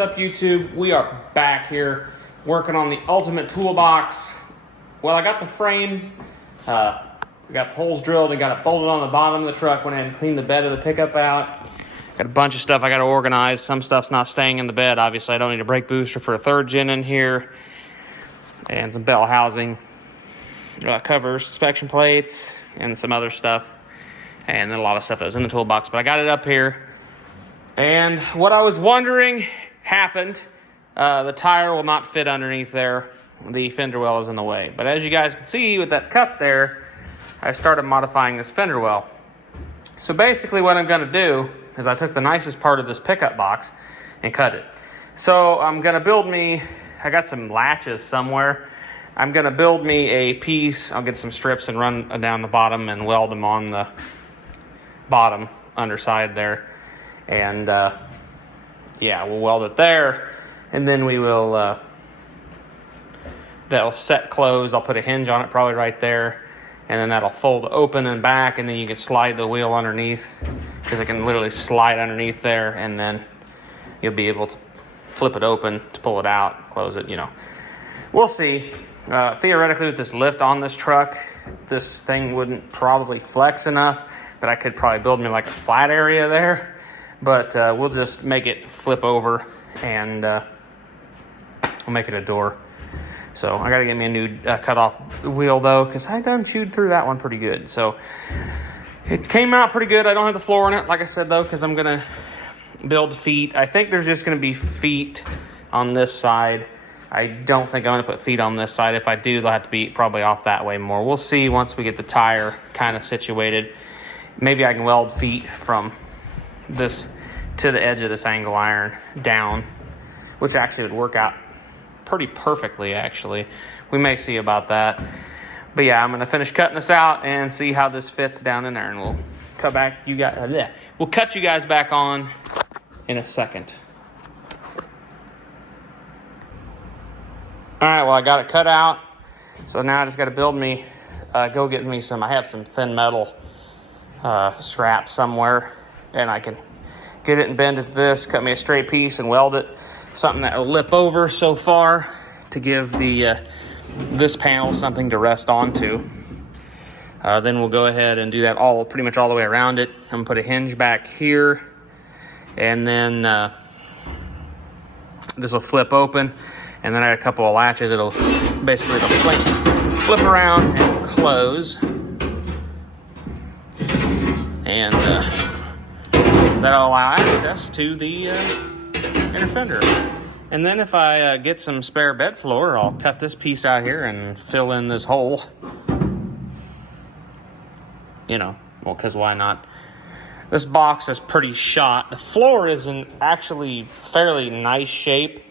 up, YouTube? We are back here working on the ultimate toolbox. Well, I got the frame, we got the holes drilled and got it bolted on the bottom of the truck. Went ahead and cleaned the bed of the pickup out. Got a bunch of stuff I got to organize. Some stuff's not staying in the bed. Obviously, I don't need a brake booster for a third gen in here. And some bell housing, covers, inspection plates, and some other stuff. And then a lot of stuff that was in the toolbox. But I got it up here. And what I was wondering happened. The tire will not fit underneath there. The fender well is in the way. But as you guys can see with that cut there, I started modifying this fender well. So basically what I'm going to do is I took the nicest part of this pickup box and cut it. So I'm going to build me, I got some latches somewhere. I'm going to build me a piece. I'll get some strips and run down the bottom and weld them on the bottom underside there. And yeah, we'll weld it there, and then we will, that'll set closed. I'll put a hinge on it probably right there, and then that'll fold open and back, and then you can slide the wheel underneath, because it can literally slide underneath there, and then you'll be able to flip it open to pull it out, close it, you know. We'll see. Theoretically, with this lift on this truck, this thing wouldn't probably flex enough, but I could probably build me like a flat area there. But we'll just make it flip over, and we'll make it a door. So I got to get me a new cut-off wheel, though, because I done chewed through that one pretty good. So it came out pretty good. I don't have the floor in it, like I said, though, because I'm going to build feet. I think there's just going to be feet on this side. I don't think I'm going to put feet on this side. If I do, they'll have to be probably off that way more. We'll see once we get the tire kind of situated. Maybe I can weld feet from this to the edge of this angle iron down, which actually would work out pretty perfectly, actually. We may see about that. But yeah, I'm going to finish cutting this out and see how this fits down in there, and we'll cut back you guys. We'll cut you guys back on in a second. All right, well, I got it cut out, so now I just got to build me, go get me some. I have some thin metal scrap somewhere, and I can get it and bend it to this, cut me a straight piece and weld it, something that will lip over so far to give the this panel something to rest onto. Then we'll go ahead and do that pretty much all the way around it. I'm gonna put a hinge back here, and then this will flip open, and then I got a couple of latches. It'll flip around and close, and that'll allow access to the inner fender. And then if I get some spare bed floor, I'll cut this piece out here and fill in this hole. You know, well, because why not? This box is pretty shot. The floor is in actually fairly nice shape,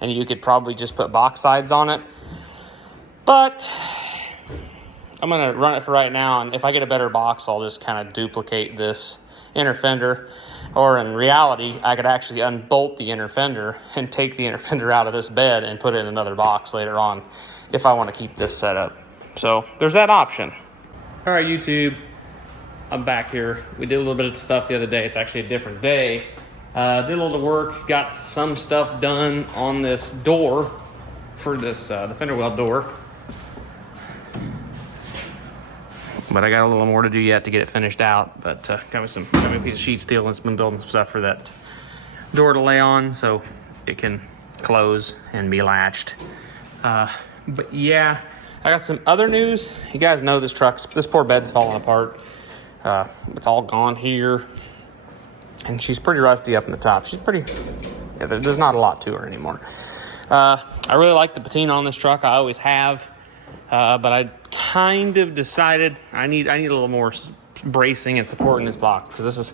and you could probably just put box sides on it. But I'm going to run it for right now, and if I get a better box, I'll just kind of duplicate this inner fender. Or in reality, I could actually unbolt the inner fender and take the inner fender out of this bed and put it in another box later on if I want to keep this set up. So there's that option. All right, YouTube, I'm back here. We did a little bit of stuff the other day. It's actually a different day. Did a little work, got some stuff done on this door for this the fender well door. But I got a little more to do yet to get it finished out. But got me a piece of sheet steel, and it's been building some stuff for that door to lay on so it can close and be latched. But yeah, I got some other news. You guys know this poor bed's falling apart. It's all gone here. And she's pretty rusty up in the top. There's not a lot to her anymore. I really like the patina on this truck. I always have. But I kind of decided I need a little more bracing and support in this box, because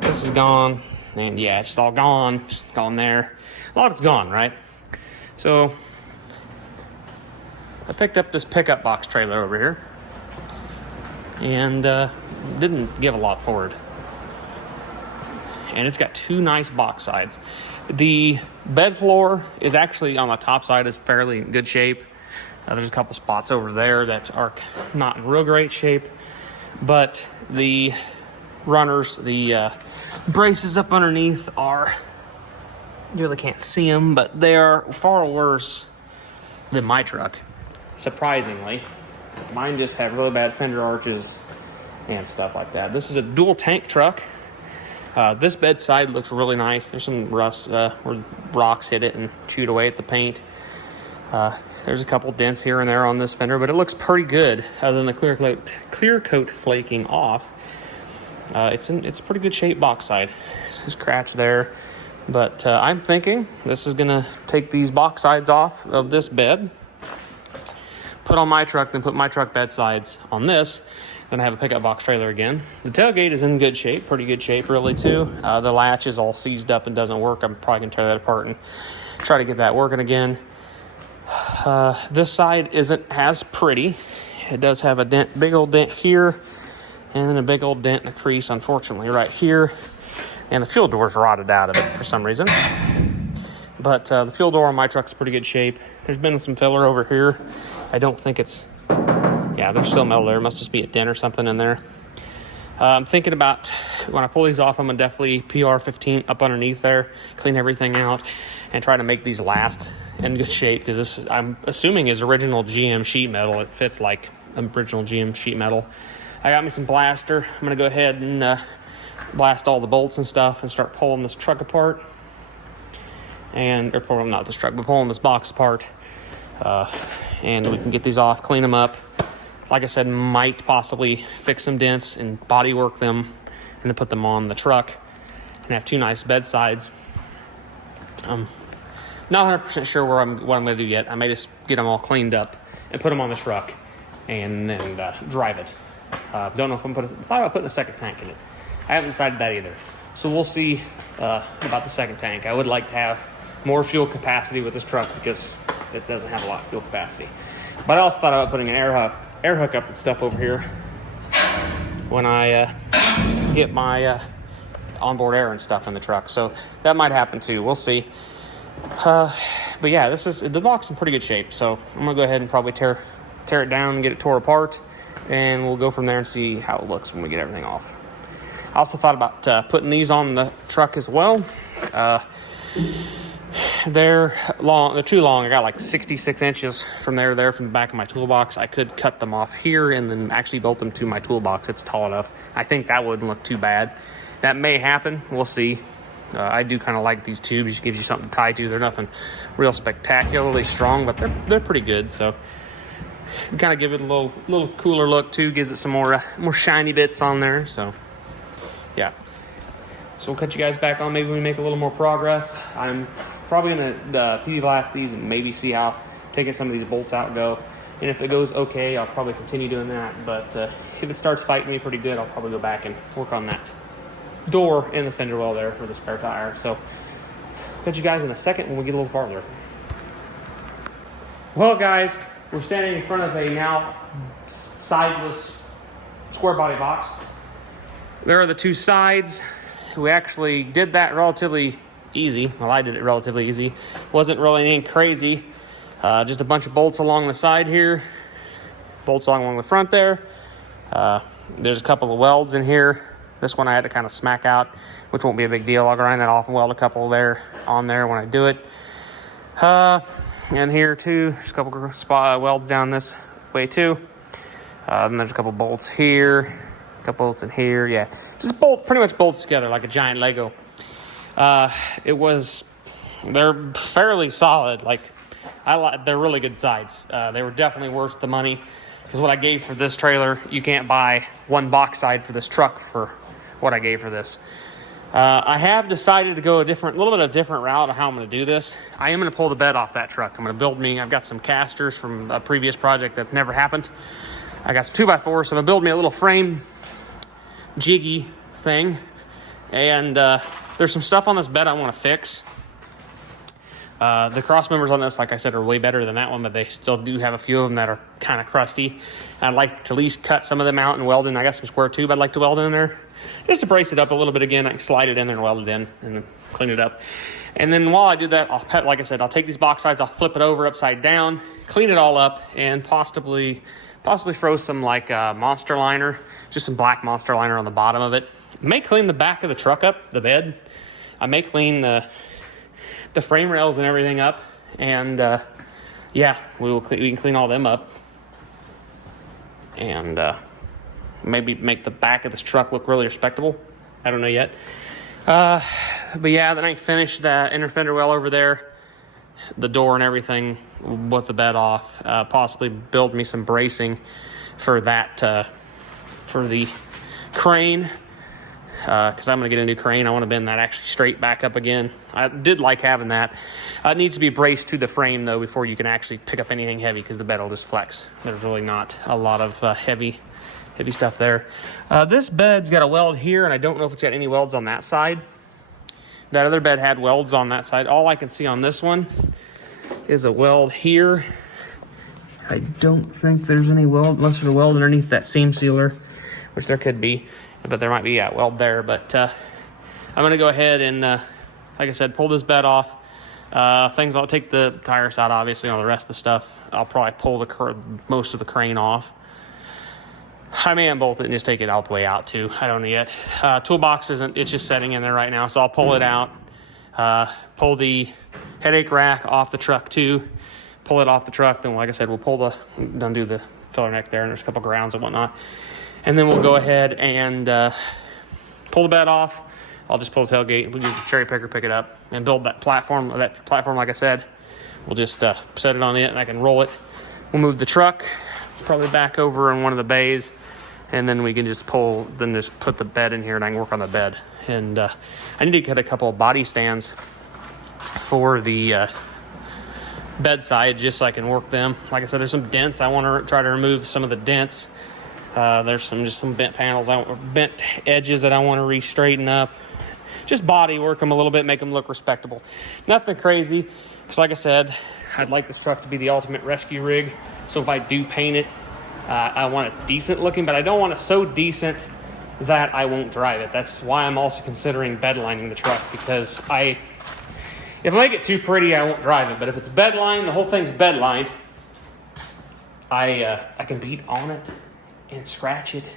this is gone, and yeah, it's all gone, just gone there. A lot of it's gone, right? So I picked up this pickup box trailer over here, and didn't give a lot for it. And it's got two nice box sides. The bed floor is actually on the top side is fairly in good shape. There's a couple spots over there that are not in real great shape, but the runners, the braces up underneath are You really can't see them, but they are far worse than my truck, surprisingly. Mine just have really bad fender arches and stuff like that. This is a dual tank truck. This bedside looks really nice. There's some rust where rocks hit it and chewed away at the paint. There's a couple dents here and there on this fender, but it looks pretty good other than the clear coat flaking off. It's a pretty good shape box side. There's a scratch there. But I'm thinking this is going to take these box sides off of this bed, put on my truck, then put my truck bed sides on this. Then I have a pickup box trailer again. The tailgate is in good shape, pretty good shape really too. The latch is all seized up and doesn't work. I'm probably going to tear that apart and try to get that working again. This side isn't as pretty. It does have a dent, big old dent here, and then a big old dent and a crease, unfortunately, right here. And the fuel door's rotted out of it for some reason. But the fuel door on my truck's pretty good shape. There's been some filler over here. I don't think it's... Yeah, there's still metal there. It must just be a dent or something in there. I'm thinking about, when I pull these off, I'm going to definitely PR15 up underneath there, clean everything out, and try to make these last in good shape, because this, I'm assuming, is original GM sheet metal. It fits like original GM sheet metal. I got me some blaster. I'm going to go ahead and blast all the bolts and stuff and start pulling this truck apart. Or pulling, not this truck, but pulling this box apart. And we can get these off, clean them up. Like I said, might possibly fix some dents and body work them and then put them on the truck and have two nice bed sides. Not 100% sure what I'm going to do yet. I may just get them all cleaned up and put them on the truck and then drive it. Don't know if I'm going to thought about putting a second tank in it. I haven't decided that either. So we'll see about the second tank. I would like to have more fuel capacity with this truck because it doesn't have a lot of fuel capacity. But I also thought about putting an air hookup and stuff over here when I get my onboard air and stuff in the truck. So that might happen too. We'll see. But yeah, the box is in pretty good shape. So I'm gonna go ahead and probably tear it down and get it tore apart, and we'll go from there and see how it looks when we get everything off. I also thought about putting these on the truck as well. They're too long. I got like 66 inches from there from the back of my toolbox. I could cut them off here and then actually bolt them to my toolbox. It's tall enough. I think that wouldn't look too bad. That may happen. We'll see. I do kind of like these tubes. It gives you something to tie to. They're nothing real spectacularly strong, but they're pretty good. So kind of give it a little cooler look too. Gives it some more shiny bits on there. So yeah. So we'll cut you guys back on. Maybe we make a little more progress. I'm probably going to PV blast these and maybe see how taking some of these bolts out go. And if it goes okay, I'll probably continue doing that. But if it starts fighting me pretty good, I'll probably go back and work on that door in the fender well there for the spare tire. So catch you guys in a second when we get a little farther. Well, guys, we're standing in front of a now sideless square body box. There are the two sides. We actually did that relatively easy. Well, I did it relatively easy. Wasn't really anything crazy. Just a bunch of bolts along the side here. Bolts along the front there. There's a couple of welds in here. This one I had to kind of smack out, which won't be a big deal. I'll grind that off and weld a couple on there when I do it. And here too, there's a couple of welds down this way too. And there's a couple bolts here. Couple bolts in here, yeah. Just pretty much bolts together like a giant Lego. They're fairly solid. They're really good sides. They were definitely worth the money, because what I gave for this trailer, you can't buy one box side for this truck for what I gave for this. I have decided to go a little bit of a different route of how I'm going to do this. I am going to pull the bed off that truck. I'm going to I've got some casters from a previous project that never happened. I got some 2x4, so I'm going to build me a little frame jiggy thing, and there's some stuff on this bed I want to fix. The cross members on this, like I said, are way better than that one, but they still do have a few of them that are kind of crusty. I'd like to at least cut some of them out and weld in. I got some square tube I'd like to weld in there just to brace it up a little bit again. I can slide it in there and weld it in and then clean it up. And then while I do that, like I said, I'll take these box sides, I'll flip it over upside down, clean it all up, and possibly throw some monster liner, just some black monster liner on the bottom of it. May clean the back of the truck up, the bed. I may clean the the frame rails and everything up, and yeah, we can clean all them up, and maybe make the back of this truck look really respectable. I don't know yet. But yeah, then I finished the inner fender well over there, the door and everything with the bed off. Possibly build me some bracing for that, for the crane, because I'm going to get a new crane. I want to bend that actually straight back up again. I did like having that. It needs to be braced to the frame, though, before you can actually pick up anything heavy, because the bed will just flex. There's really not a lot of heavy stuff there. This bed's got a weld here, and I don't know if it's got any welds on that side. That other bed had welds on that side. All I can see on this one is a weld here. I don't think there's any weld, unless there's a weld underneath that seam sealer, which there could be, but there might be a weld there. But I'm gonna go ahead and, like I said, pull this bed off. I'll take the tires out, obviously, on the rest of the stuff. I'll probably pull most of the crane off. I may unbolt it and just take it all the way out too. I don't know yet. Toolbox it's just setting in there right now, so I'll pull it out. Pull the headache rack off the truck too. Pull it off the truck. Then, like I said, we'll undo the filler neck there, and there's a couple grounds and whatnot. And then we'll go ahead and pull the bed off. I'll just pull the tailgate. We'll use the cherry picker, pick it up, and build that platform. Like I said, we'll just set it on it, and I can roll it. We'll move the truck probably back over in one of the bays. And then we can just put the bed in here, and I can work on the bed. And I need to get a couple of body stands for the bedside, just so I can work them. Like I said, there's some dents. I want to try to remove some of the dents. There's some bent panels, bent edges that I want to re-straighten up. Just body work them a little bit, make them look respectable. Nothing crazy, because like I said, I'd like this truck to be the ultimate rescue rig. So if I do paint it, I want it decent looking, but I don't want it so decent that I won't drive it. That's why I'm also considering bed lining the truck, because if I make it too pretty, I won't drive it. But if it's bed lined, the whole thing's bed lined, I can beat on it and scratch it,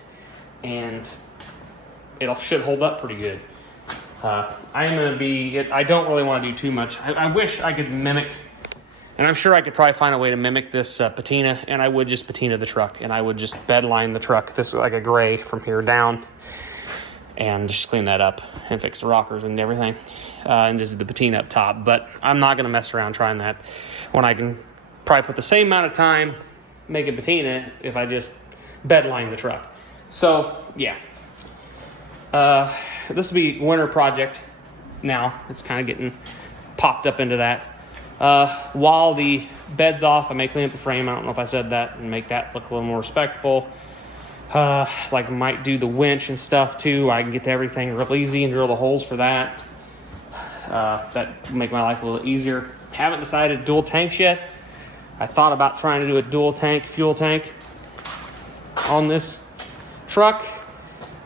and it should hold up pretty good. I don't really want to do too much. I wish I could mimic. And I'm sure I could probably find a way to mimic this patina, and I would just patina the truck, and I would just bed line the truck. This is like a gray from here down, and just clean that up and fix the rockers and everything, and just do the patina up top. But I'm not going to mess around trying that when I can probably put the same amount of time making patina if I just bed line the truck. So, yeah. This will be winter project now. It's kind of getting popped up into that. While the bed's off, I may clean up the frame. I don't know if I said that, and make that look a little more respectable. Like I might do the winch and stuff too. I can get to everything real easy and drill the holes for that. That will make my life a little easier. Haven't decided dual tanks yet. I thought about trying to do a dual tank, fuel tank on this truck.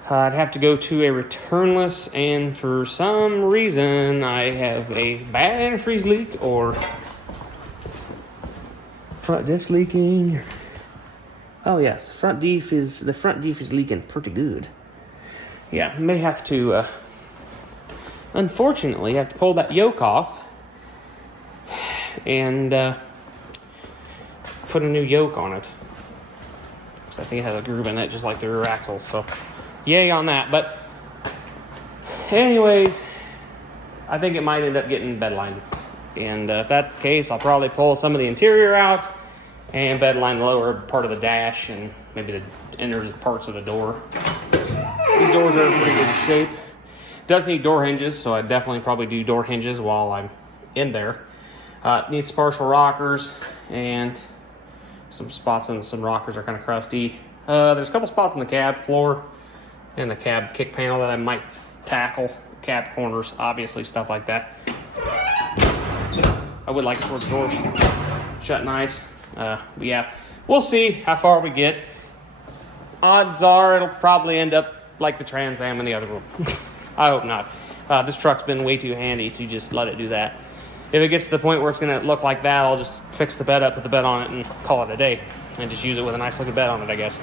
I'd have to go to a returnless, and for some reason I have a bad antifreeze leak, or front diff's leaking. Oh yes, the front diff is leaking pretty good. Yeah, may have to unfortunately have to pull that yoke off and put a new yoke on it. I think it has a groove in it, just like the rear axle, so yay on that. But anyways, I think it might end up getting bed lined, and if that's the case, I'll probably pull some of the interior out and bed line the lower part of the dash and maybe the inner parts of the door. These doors are in pretty good shape. Does need door hinges, so I definitely probably do door hinges while I'm in there. Needs partial rockers, and some spots in some rockers are kind of crusty. There's a couple spots in the cab floor and the cab kick panel that I might tackle. Cab corners, obviously, stuff like that. I would like to the doors shut nice. But yeah, we'll see how far we get. Odds are it'll probably end up like the Trans Am in the other room. I hope not. This truck's been way too handy to just let it do that. If it gets to the point where it's going to look like that, I'll just fix the bed up, put the bed on it, and call it a day. And just use it with a nice looking bed on it, I guess.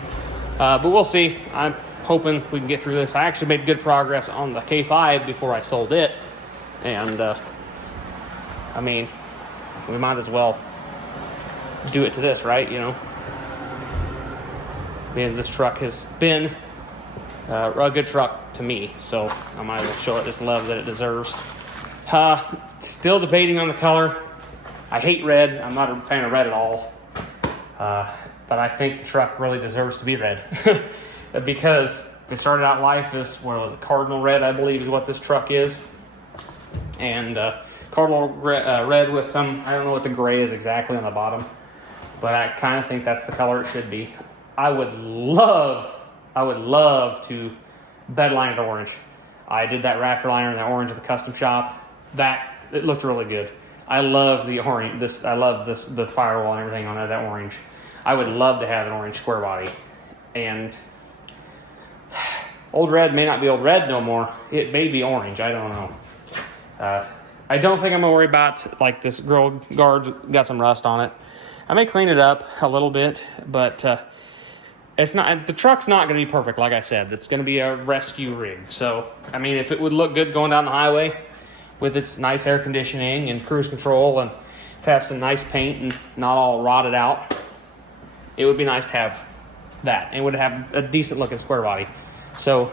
But we'll see. I'm hoping we can get through this. I actually made good progress on the K5 before I sold it. And I mean, we might as well do it to this, right? You know, because this truck has been a good truck to me, so I might as well show it this love that it deserves. Still debating on the color. I hate red. I'm not a fan of red at all. But I think the truck really deserves to be red. Because it started out life as, what was it, cardinal red, I believe is what this truck is. And cardinal red with some, I don't know what the gray is exactly on the bottom, but I kind of think that's the color it should be. I would love to bedline it orange. I did that Raptor liner in that orange at the custom shop. It looked really good. I love the orange. I love the firewall and everything on that orange. I would love to have an orange square body. And old red may not be old red no more. It may be orange. I don't know. I don't think I'm gonna worry about, like, this grill guard got some rust on it. I may clean it up a little bit, but it's not. The truck's not gonna be perfect. Like I said, it's gonna be a rescue rig. So I mean, if it would look good going down the highway with its nice air conditioning and cruise control, and have some nice paint and not all rotted out, it would be nice to have that. And it would have a decent looking square body. So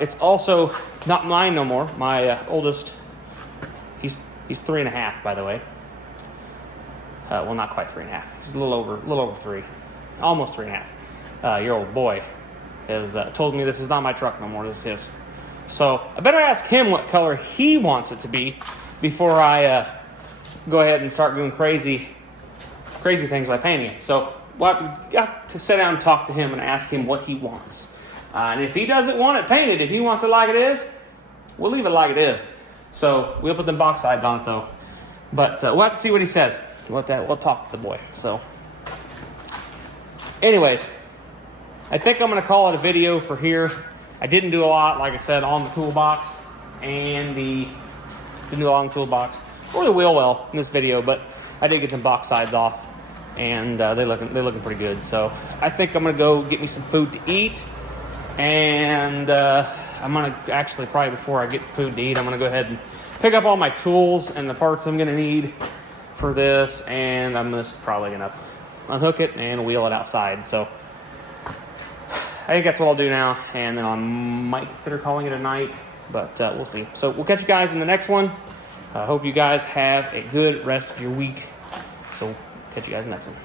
it's also not mine no more. My oldest, he's 3.5, by the way. Well, not quite 3.5. He's a little over 3, almost 3.5. Your old boy has told me this is not my truck no more. This is his. So I better ask him what color he wants it to be before I go ahead and start doing crazy things like painting it. So we'll have to sit down and talk to him and ask him what he wants. And if he doesn't want it painted, if he wants it like it is, we'll leave it like it is. So we'll put them box sides on it though. But we'll have to see what he says. We'll talk to the boy. So anyways, I think I'm going to call it a video for here. I didn't do a lot, like I said, on the toolbox and didn't do a lot on the toolbox or the wheel well in this video, but I did get some box sides off, and they're looking pretty good. So I think I'm gonna go get me some food to eat, and I'm gonna actually, probably before I get food to eat, I'm gonna go ahead and pick up all my tools and the parts I'm gonna need for this, and I'm just probably gonna unhook it and wheel it outside. So I think that's what I'll do now, and then I might consider calling it a night, but we'll see. So we'll catch you guys in the next one. I hope you guys have a good rest of your week. So catch you guys in the next one.